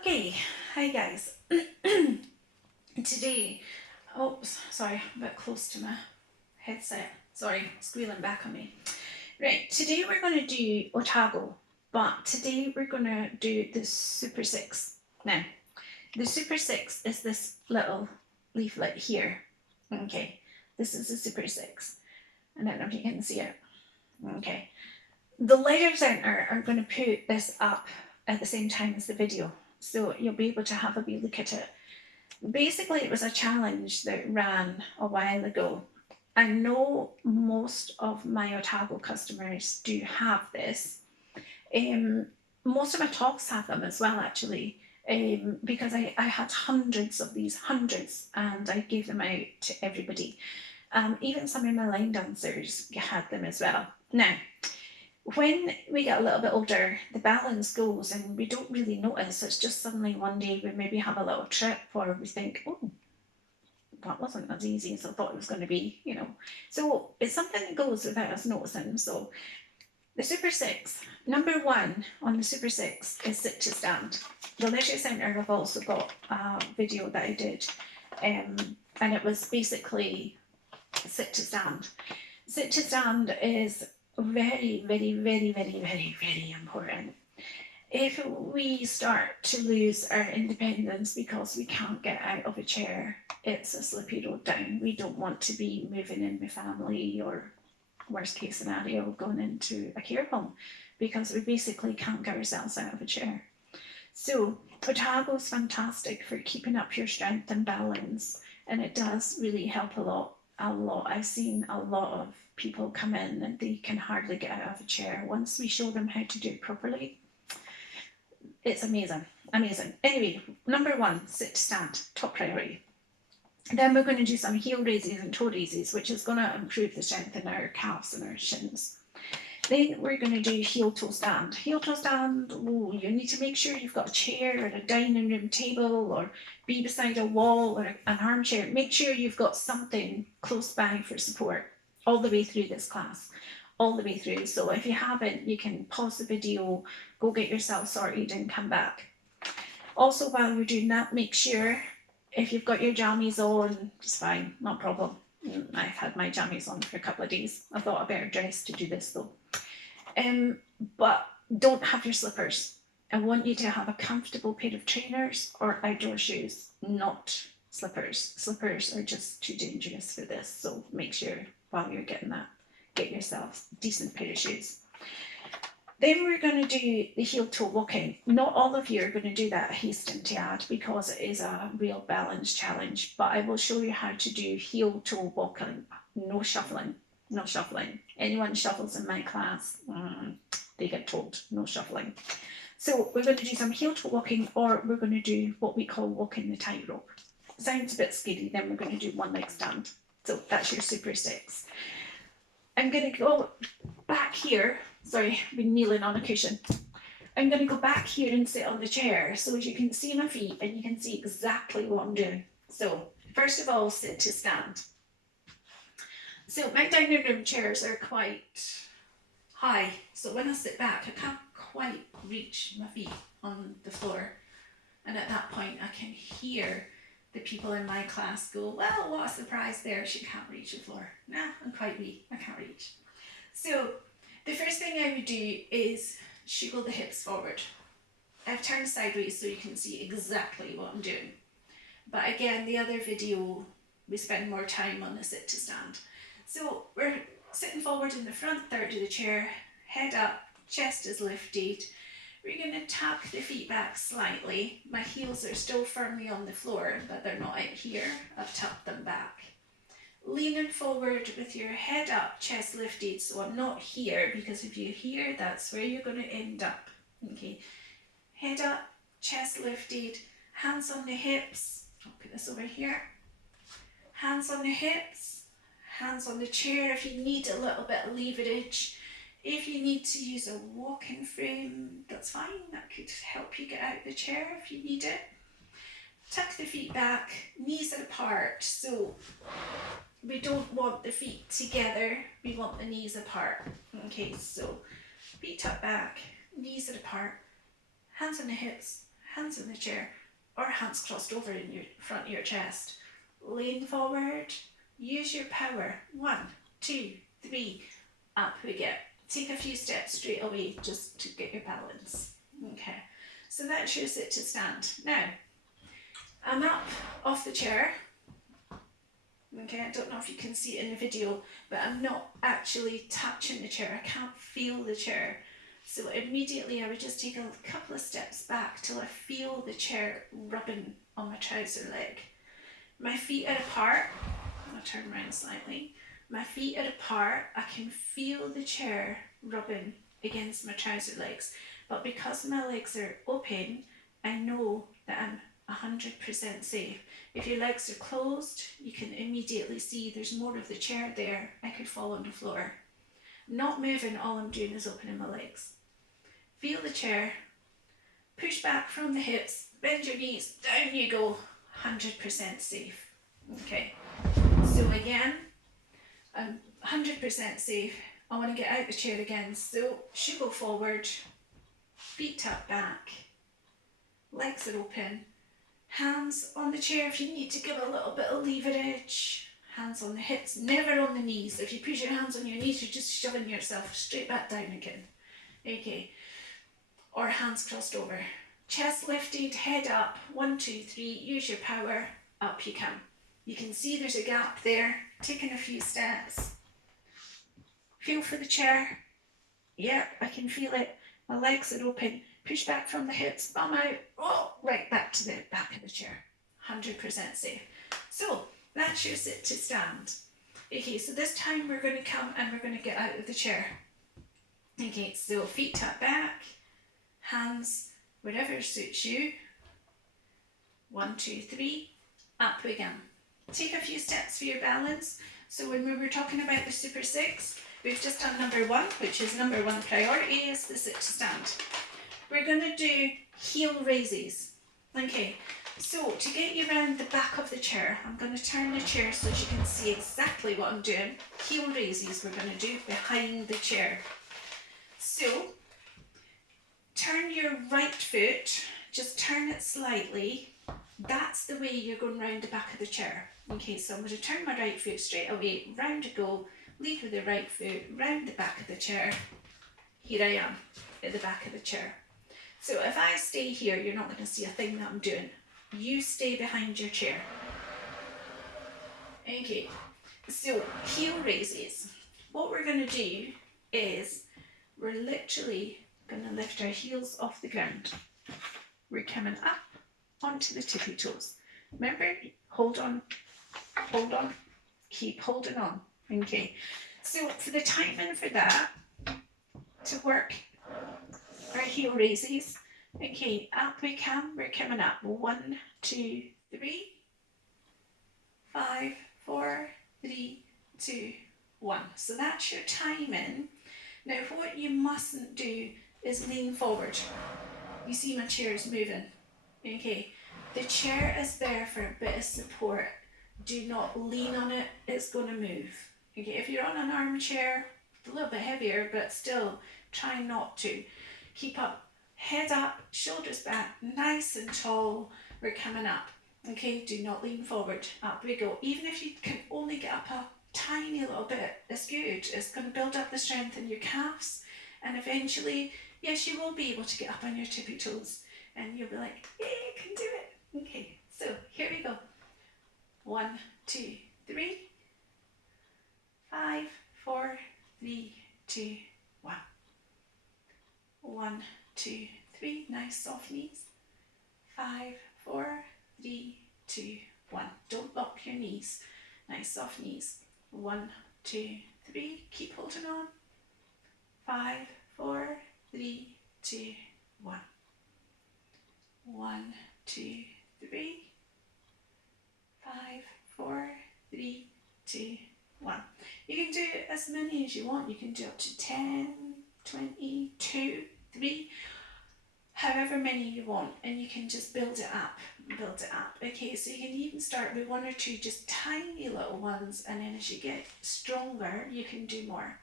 Okay, hi guys. Today, oops, sorry, I'm a bit close to my headset. Sorry, squealing back on me. Right, today we're going to do Otago, but today we're going to do the Super Six. Now, the Super Six is this little leaflet here. Okay, this is the Super Six. I don't know if you can see it. Okay, the Leisure Centre are going to put this up at the same time as the video, so you'll be able to have a wee look at it. Basically, it was a challenge that ran a while ago. I know most of my Otago customers do have this. Um, Most of my talks have them as well, actually, because I had hundreds of these, hundreds, and I gave them out to everybody. Even some of my line dancers had them as well. Now, when we get a little bit older, the balance goes and we don't really notice. It's just suddenly one day we maybe have a little trip or we think, oh, that wasn't as easy as I thought it was going to be. So it's something that goes without us noticing. So the Super Six, number one on the Super Six is sit to stand. The Leisure Centre have also got a video that I did, and it was basically sit to stand. Sit to stand is very, very, very, very, very, very important. If we start to lose our independence because we can't get out of a chair, it's a slippery road down. We don't want to be moving in with family or, worst case scenario, going into a care home because we basically can't get ourselves out of a chair. So Otago is fantastic for keeping up your strength and balance, and it does really help a lot. A lot. I've seen a lot of people come in and they can hardly get out of a chair. Once we show them how to do it properly, it's amazing. Amazing. Anyway, number one, sit to stand, top priority. Then we're going to do some heel raises and toe raises, which is going to improve the strength in our calves and our shins. Then we're going to do heel toe stand. Heel toe stand, you need to make sure you've got a chair or a dining room table or be beside a wall or an armchair. Make sure you've got something close by for support all the way through this class. All the way through. So if you haven't, you can pause the video, go get yourself sorted and come back. Also, while you're doing that, make sure if you've got your jammies on, it's fine, not a problem. I've had my jammies on for a couple of days. I thought I better dress to do this though. But don't have your slippers. I want you to have a comfortable pair of trainers or outdoor shoes, not slippers. Slippers are just too dangerous for this, so make sure while you're getting that, get yourself a decent pair of shoes. Then we're going to do the heel toe walking. Not all of you are going to do that hasten to add because it is a real balance challenge, but I will show you how to do heel toe walking. No shuffling, no shuffling. Anyone shuffles in my class, they get told no shuffling. So we're going to do some heel toe walking, or we're going to do what we call walking the tightrope. Sounds a bit scary. Then we're going to do one leg stand. So that's your Super Six. I'm going to go back here. Sorry, I've been kneeling on a cushion. I'm going to go back here and sit on the chair so as you can see my feet and you can see exactly what I'm doing. So first of all, sit to stand. So my dining room chairs are quite high, so when I sit back I can't quite reach my feet on the floor, and at that point I can hear the people in my class go, well, what a surprise there, she can't reach the floor. Nah, I'm quite wee, I can't reach. So the first thing I would do is shiggle the hips forward. I've turned sideways so you can see exactly what I'm doing. But again, the other video, we spend more time on the sit to stand. So we're sitting forward in the front third of the chair, head up, chest is lifted. We're going to tuck the feet back slightly. My heels are still firmly on the floor, but they're not out here. I've tucked them back. Leaning forward with your head up, chest lifted, so I'm not here, because if you're here, that's where you're going to end up. Okay, head up, chest lifted, hands on the hips. I'll put this over here. Hands on the hips, hands on the chair if you need a little bit of leverage. If you need to use a walking frame, that's fine. That could help you get out of the chair if you need it. Tuck the feet back, knees are apart. So we don't want the feet together, we want the knees apart. Okay, so feet tucked back, knees are apart, hands on the hips, hands in the chair, or hands crossed over in your front of your chest. Lean forward, use your power. 1, 2, 3, up we get. Take a few steps straight away just to get your balance. Okay, so that's your sit to stand. Now, I'm up off the chair. Okay, I don't know if you can see it in the video, but I'm not actually touching the chair. I can't feel the chair. So immediately I would just take a couple of steps back till I feel the chair rubbing on my trouser leg. My feet are apart. I'll turn around slightly. My feet are apart. I can feel the chair rubbing against my trouser legs. But because my legs are open, I know that I'm 100% safe. If your legs are closed, you can immediately see there's more of the chair there. I could fall on the floor. Not moving, all I'm doing is opening my legs. Feel the chair. Push back from the hips. Bend your knees. Down you go. 100% safe. Okay. So again, I'm 100% safe. I want to get out the chair again. So should go forward. Feet tucked back. Legs are open. Hands on the chair if you need to give a little bit of leverage. Hands on the hips, never on the knees. If you put your hands on your knees, you're just shoving yourself straight back down again. Okay. Or hands crossed over. Chest lifted, head up. 1, 2, 3. Use your power. Up you come. You can see there's a gap there. Taking a few steps. Feel for the chair. Yeah, I can feel it. My legs are open. Push back from the hips. Bum out. Oh, right back to the back of the chair. 100% safe. So that's your sit to stand. Okay, so this time we're going to come and we're going to get out of the chair. Okay, so feet tucked back. Hands wherever suits you. 1, 2, 3. Up we go. Take a few steps for your balance. So when we were talking about the Super Six, we've just done number 1, which is number 1 priority is the sit to stand. We're going to do heel raises. Okay, so to get you around the back of the chair, I'm going to turn the chair so that you can see exactly what I'm doing. Heel raises we're going to do behind the chair. So turn your right foot, just turn it slightly. That's the way you're going round the back of the chair. Okay, so I'm going to turn my right foot straight away, round to go, lead with the right foot, round the back of the chair. Here I am, at the back of the chair. So if I stay here, you're not going to see a thing that I'm doing. You stay behind your chair. Okay, so heel raises. What we're going to do is we're literally going to lift our heels off the ground. We're coming up onto the tippy toes. Remember, hold on, keep holding on. Okay, so for the timing for that, to work our heel raises, okay, up we come, we're coming up. 1, 2, 3, 5, 4, 3, 2, 1. So that's your timing. Now what you mustn't do is lean forward. You see my chair is moving. Okay, the chair is there for a bit of support. Do not lean on it, it's going to move. Okay, if you're on an armchair, it's a little bit heavier, but still try not to. Keep up, head up, shoulders back, nice and tall. We're coming up. Okay, do not lean forward. Up we go. Even if you can only get up a tiny little bit, it's good. It's going to build up the strength in your calves, and eventually, yes, you will be able to get up on your tippy toes, and you'll be like, yeah, I can do it. Okay, so here we go. 1, 2, 3, 5, 4, 3, 2, 1. 1, 2, 3. Nice soft knees. 5, 4, 3, 2, 1. Don't lock your knees. Nice soft knees. 1, 2, 3. Keep holding on. 5, 4, 3, 2, 1. 1, 2, 3. 5, 4, 3, 2, 1. You can do as many as you want. You can do up to 10, 20, 2, 3, however many you want, and you can just build it up. Okay, so you can even start with 1 or 2 just tiny little ones, and then as you get stronger, you can do more.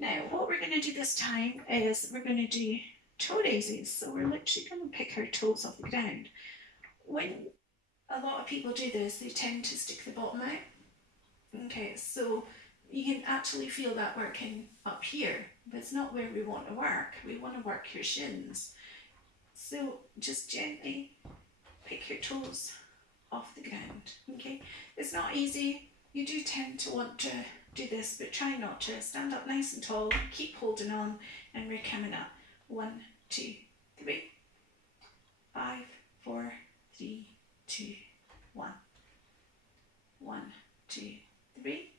Now, what we're going to do this time is we're going to do toe raises. So we're literally going to pick our toes off the ground. When a lot of people do this, they tend to stick the bottom out. Okay, so you can actually feel that working up here, but it's not where we want to work. We want to work your shins. So just gently pick your toes off the ground. Okay, it's not easy. You do tend to want to do this, but try not to. Stand up nice and tall, keep holding on, and we're coming up. 1, 2, 3, 5, 4, 3, 2, 1. 1, 2, 3,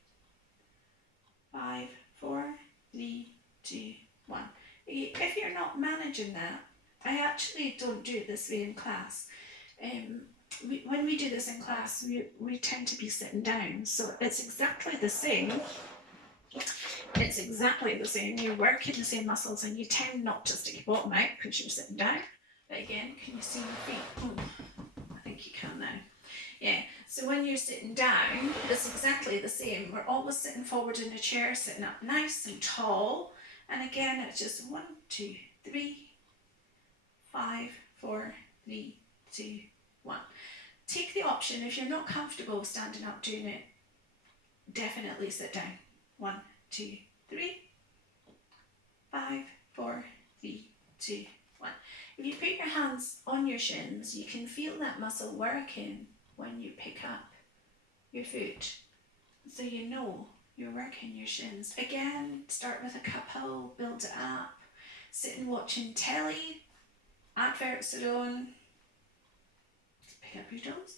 5, 4, 3, 2, 1. If you're not managing that, I actually don't do it this way in class. When we do this in class, we tend to be sitting down, so it's exactly the same. It's exactly the same. You're working the same muscles, and you tend not to stick your bottom out because you're sitting down. But again, can you see your feet? Oh, I think you can now. Yeah, so when you're sitting down, it's exactly the same. We're always sitting forward in a chair, sitting up nice and tall. And again, it's just 1, 2, 3, 5, 4, 3, 2, 1. Take the option, if you're not comfortable standing up doing it, definitely sit down. 1, 2, 3, 5, 4, 3, 2, 1. If you put your hands on your shins, you can feel that muscle working when you pick up your foot. So you know you're working your shins. Again, start with a couple, build it up. Sitting watching telly, adverts are on. Pick up your toes,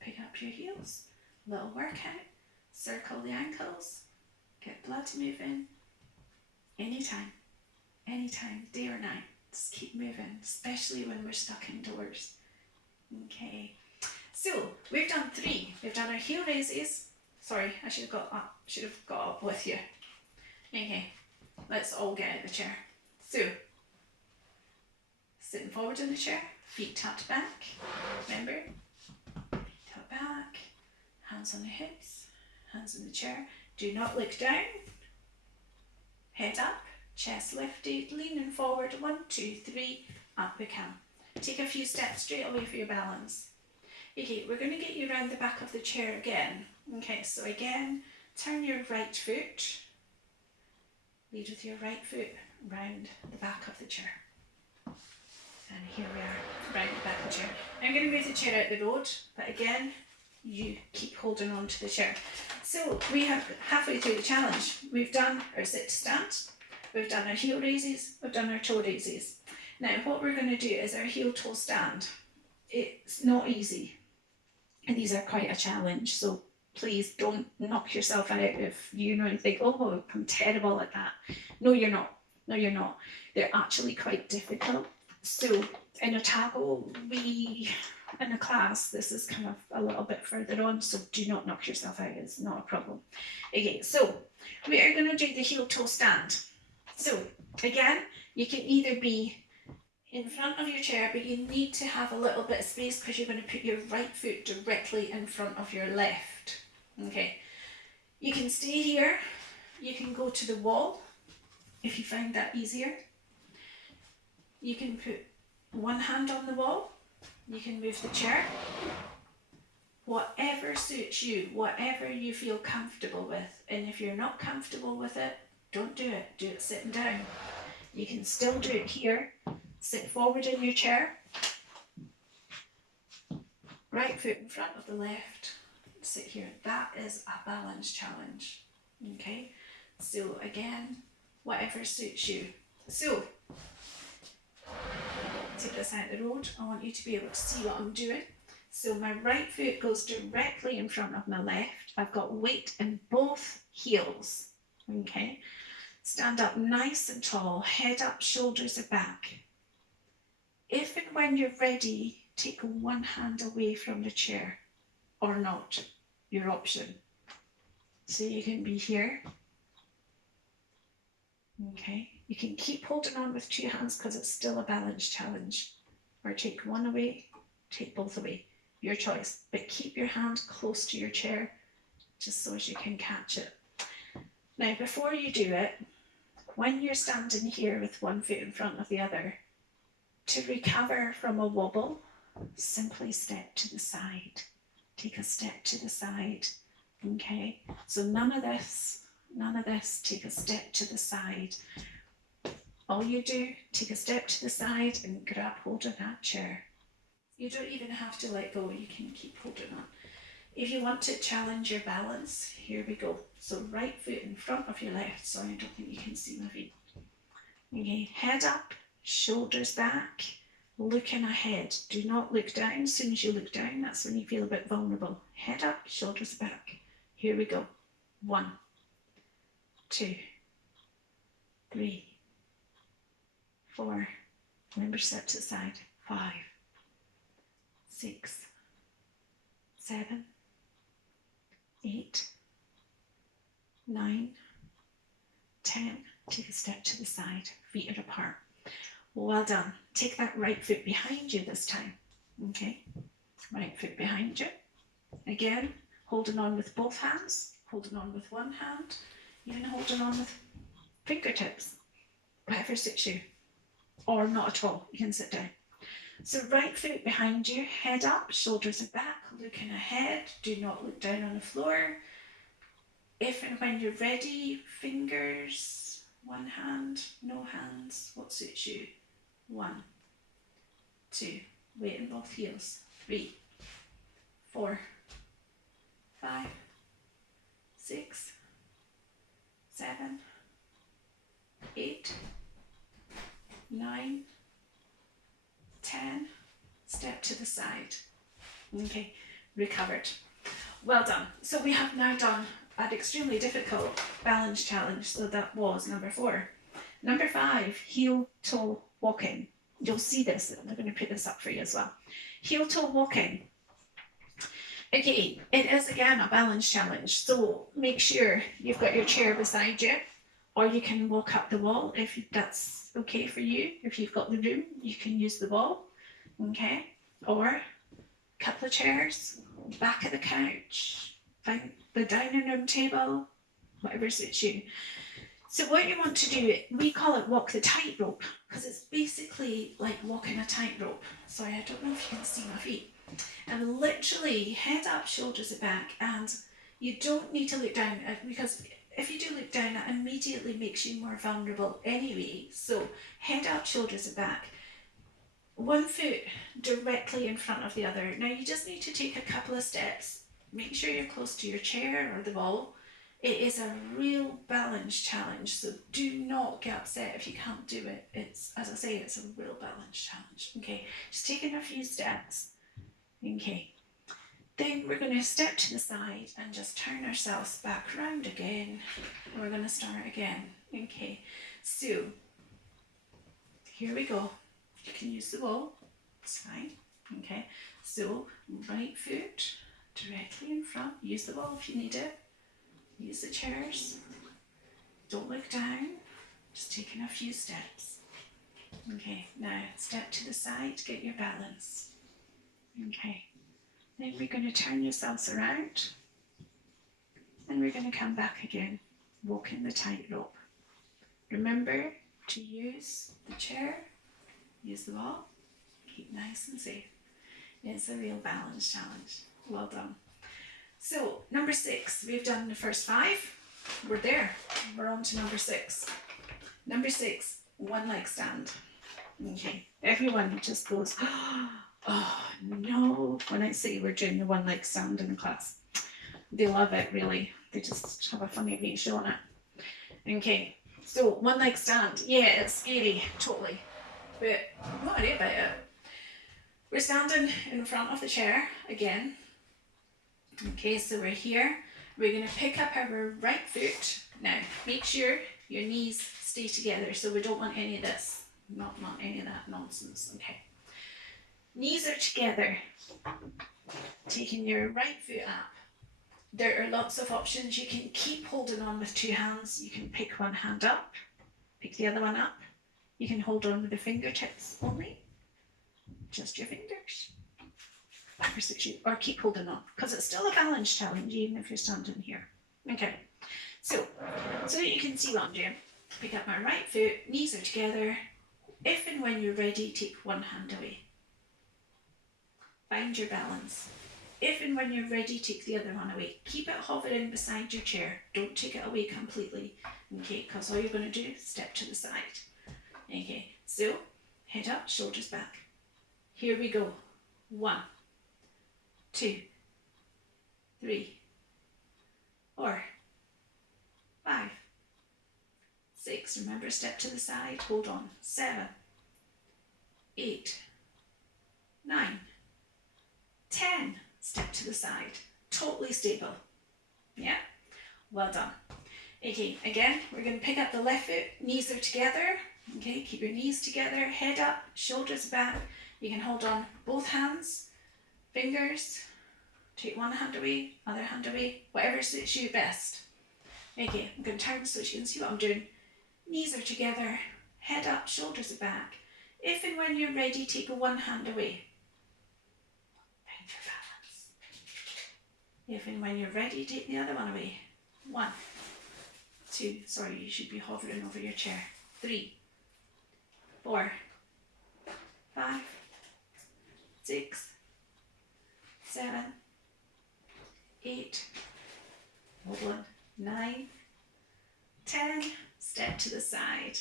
pick up your heels, little workout, circle the ankles, get blood moving. Anytime, day or night, just keep moving, especially when we're stuck indoors. Okay, so we've done 3. We've done our heel raises. Sorry, I should have got up with you. Okay, let's all get out of the chair. So, sitting forward in the chair, feet tapped back. Remember, tap back, hands on the hips, hands in the chair. Do not look down. Head up, chest lifted, leaning forward. 1, 2, 3, up we come. Take a few steps straight away for your balance. Okay, we're going to get you around the back of the chair again. Okay, so again, turn your right foot. Lead with your right foot round the back of the chair. And here we are, round the back of the chair. I'm going to move the chair out the road, but again, you keep holding on to the chair. So we have halfway through the challenge. We've done our sit to stand, we've done our heel raises, we've done our toe raises. Now what we're going to do is our heel toe stand. It's not easy, and these are quite a challenge, so please don't knock yourself out if you think, oh, I'm terrible at that. No, you're not. No, you're not. They're actually quite difficult. So in Otago, in a class, this is kind of a little bit further on, so do not knock yourself out, it's not a problem. Okay, so we are going to do the heel toe stand. So again, you can either be in front of your chair, but you need to have a little bit of space because you're going to put your right foot directly in front of your left. Okay, you can stay here, you can go to the wall if you find that easier. You can put one hand on the wall, you can move the chair, whatever suits you, whatever you feel comfortable with. And if you're not comfortable with it, don't do it sitting down. You can still do it here. Sit forward in your chair, right foot in front of the left, sit here. That is a balance challenge. Okay, so again, whatever suits you. So take this out the road. I want you to be able to see what I'm doing. So my right foot goes directly in front of my left. I've got weight in both heels. Okay, stand up nice and tall, head up, shoulders are back. If and when you're ready, take one hand away from the chair, or not, your option. So you can be here. Okay, you can keep holding on with 2 hands because it's still a balance challenge. Or take one away, take both away, your choice. But keep your hand close to your chair, just so as you can catch it. Now, before you do it, when you're standing here with one foot in front of the other, To recover from a wobble, simply step to the side. Take a step to the side. Okay, so none of this, take a step to the side. All you do, take a step to the side and grab hold of that chair. You don't even have to let go, you can keep holding on. If you want to challenge your balance, here we go. So right foot in front of your left. Sorry, I don't think you can see my feet. Okay, head up, shoulders back, looking ahead. Do not look down. As soon as you look down, that's when you feel a bit vulnerable. Head up, shoulders back. Here we go. 1, 2, 3, 4. Remember, step to the side. 5, 6, 7, 8, 9, 10. Take a step to the side. Feet are apart. Well done. Take that right foot behind you this time. Okay. Right foot behind you. Again, holding on with both hands, holding on with one hand, even holding on with fingertips, whatever suits you. Or not at all. You can sit down. So right foot behind you, head up, shoulders are back, looking ahead. Do not look down on the floor. If and when you're ready, fingers, one hand, no hands, what suits you? 1, 2, weight in both heels. 3, 4, 5, 6, 7, 8, 9, 10. Step to the side. Okay, recovered. Well done. So we have now done an extremely difficult balance challenge. So that was number 4. Number 5, heel toe walking. You'll see this. I'm going to put this up for you as well. Heel toe walking. Okay, it is again a balance challenge. So make sure you've got your chair beside you, or you can walk up the wall if that's okay for you. If you've got the room, you can use the wall. Okay, or a couple of chairs, back of the couch, find the dining room table, whatever suits you. So what you want to do, we call it walk the tightrope, because it's basically like walking a tightrope. Sorry, I don't know if you can see my feet. And literally head up, shoulders are back, and you don't need to look down, because if you do look down, that immediately makes you more vulnerable anyway. So head up, shoulders are back. One foot directly in front of the other. Now you just need to take a couple of steps. Make sure you're close to your chair or the wall. It is a real balance challenge, so do not get upset if you can't do it. It's, as I say, it's a real balance challenge. Okay, just taking a few steps. Okay, then we're going to step to the side and just turn ourselves back round again. And we're going to start again. Okay, so here we go. You can use the wall, it's fine. Okay, so right foot directly in front. Use the wall if you need it. Use the chairs. Don't look down. Just taking a few steps. Okay, now step to the side, get your balance. Okay, then we're going to turn yourselves around and we're going to come back again, walking the tightrope. Remember to use the chair, use the wall, keep nice and safe. It's a real balance challenge. Well done. So number 6, we've done the first 5. We're there. We're on to number 6. Number 6, one leg stand. Okay, everyone just goes, oh no, when I say we're doing the one leg stand in the class. They love it, really. They just have a funny way of showing it. Okay, so one leg stand. Yeah, it's scary, totally. But I'm not worried about it. We're standing in front of the chair again. Okay, so we're here. We're going to pick up our right foot. Now, make sure your knees stay together, so we don't want any of this. Not any of that nonsense. Okay. Knees are together. Taking your right foot up. There are lots of options. You can keep holding on with 2 hands. You can pick one hand up, pick the other one up. You can hold on with the fingertips only. Just your fingers. Or keep holding on, because it's still a balance challenge even if you're standing here. Okay, so you can see what I'm doing. Pick up my right foot, knees are together, If and when you're ready, take one hand away. Find your balance. If and when you're ready, take the other one away. Keep it hovering beside your chair. Don't take it away completely, okay, because all you're going to do is step to the side. Okay, so head up, shoulders back. Here we go. 1, 2, 3, 4, 5, 6. Remember, step to the side. Hold on. 7, 8, 9, 10. Step to the side. Totally stable. Yeah? Well done. Okay, again, we're going to pick up the left foot. Knees are together. Okay, keep your knees together. Head up, shoulders back. You can hold on both hands, fingers. Take one hand away, other hand away. Whatever suits you best. Okay, I'm going to turn so you can see what I'm doing. Knees are together. Head up, shoulders are back. If and when you're ready, take one hand away. Find your balance. If and when you're ready, take the other one away. 1, 2, sorry, you should be hovering over your chair. 3, 4, 5, 6, 7, 8, hold on, 9, 10, step to the side.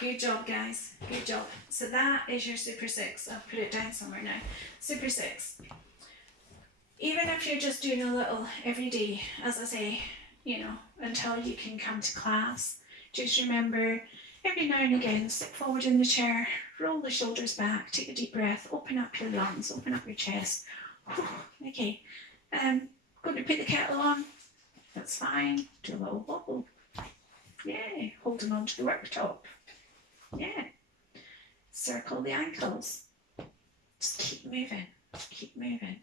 Good job, guys, good job. So that is your Super Six. I'll put it down somewhere now. Super Six. Even if you're just doing a little every day, as I say, you know, until you can come to class, just remember every now and again, sit forward in the chair, roll the shoulders back, take a deep breath, open up your lungs, open up your chest. Okay, going to put the kettle on, that's fine, do a little wobble. Yeah, holding on to the worktop. Yeah, circle the ankles. Just keep moving,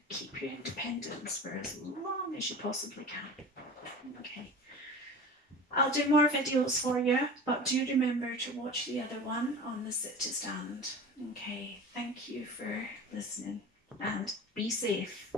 keep your independence for as long as you possibly can. Okay. I'll do more videos for you, but do remember to watch the other one on the sit to stand. Okay, thank you for listening and be safe.